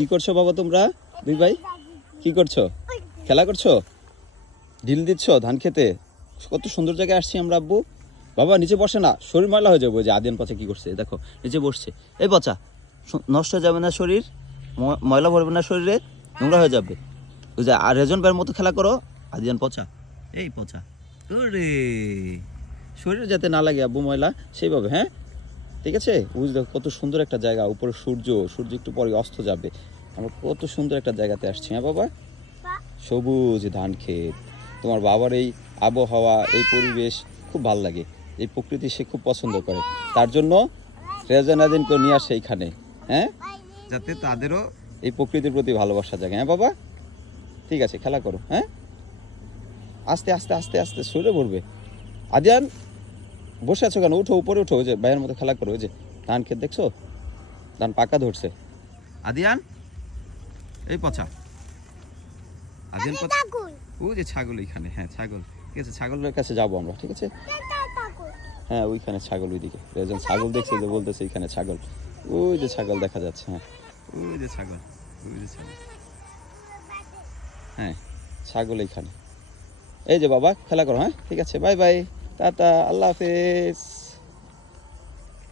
কি করছ বাবা তোমরা? দুই ভাই? কি করছ? খেলা করছ? ঢিল দিচ্ছ ধান খেতে? কত সুন্দর জায়গায় আসছি আমরা, আব্বু। বাবা, নিচে বসে না, শরীর ময়লা হয়ে যাবে যে আদিয়ান পচা কি করছে দেখো, নিচে বসছে। এই পচা নষ্ট হয়ে যাবে না শরীর? ময়লা ভরবে না শরীরে? নোংরা হয়ে যাবে। ওই যে আর রেজন ভাইয়ের মতো খেলা করো, আদিয়ান পচা। এই পচা। ওরে! শরীরে যাতে না লাগে আব্বু ময়লা, সেইভাবে হ্যাঁ? ঠিক আছে? বুঝলে? কত সুন্দর একটা জায়গা। উপরে সূর্য সূর্য একটু পরে অস্ত যাবে। আমরা কত সুন্দর একটা জায়গাতে আসছি হ্যাঁ বাবা? সবুজ ধান ক্ষেত। তোমার বাবার এই আবহাওয়া এই পরিবেশ খুব ভালো লাগে। এই প্রকৃতি সে খুব পছন্দ করে। তার জন্য রেজানাদিনকে নিয়ে আসে এইখানে হ্যাঁ? যাতে তাদেরও এই প্রকৃতির প্রতি ভালোবাসা জাগে হ্যাঁ বাবা? ঠিক আছে খেলা করো হ্যাঁ? আস্তে আস্তে আস্তে আস্তে সরে পড়বে। আদিয়ান? বসে আছো কেন? উঠো উপরে উঠো ওই যে ভাইয়ের মতো খেলা করো ওই যে ধান ক্ষেত দেখছ? ধান পাকা ধরছে। আদিয়ান? এই পচা। আদিয়ান পচা। ও যে ছাগল ওইখানে হ্যাঁ ছাগল। ঠিক আছে ছাগলের কাছে যাব আমরা ঠিক আছে? হ্যাঁ ওইখানে ছাগল ওইদিকে। একজন ছাগল দেখছে যে বলতেছে এইখানে ছাগল। ওই যে ছাগল দেখা যাচ্ছে হ্যাঁ। ওই যে ছাগল ওই যে ছাগল। হ্যাঁ ছাগল এইখানে। এই যে বাবা খেলা করো হ্যাঁ? ঠিক আছে বাই বাই। টাটা আল্লাহ হাফেজ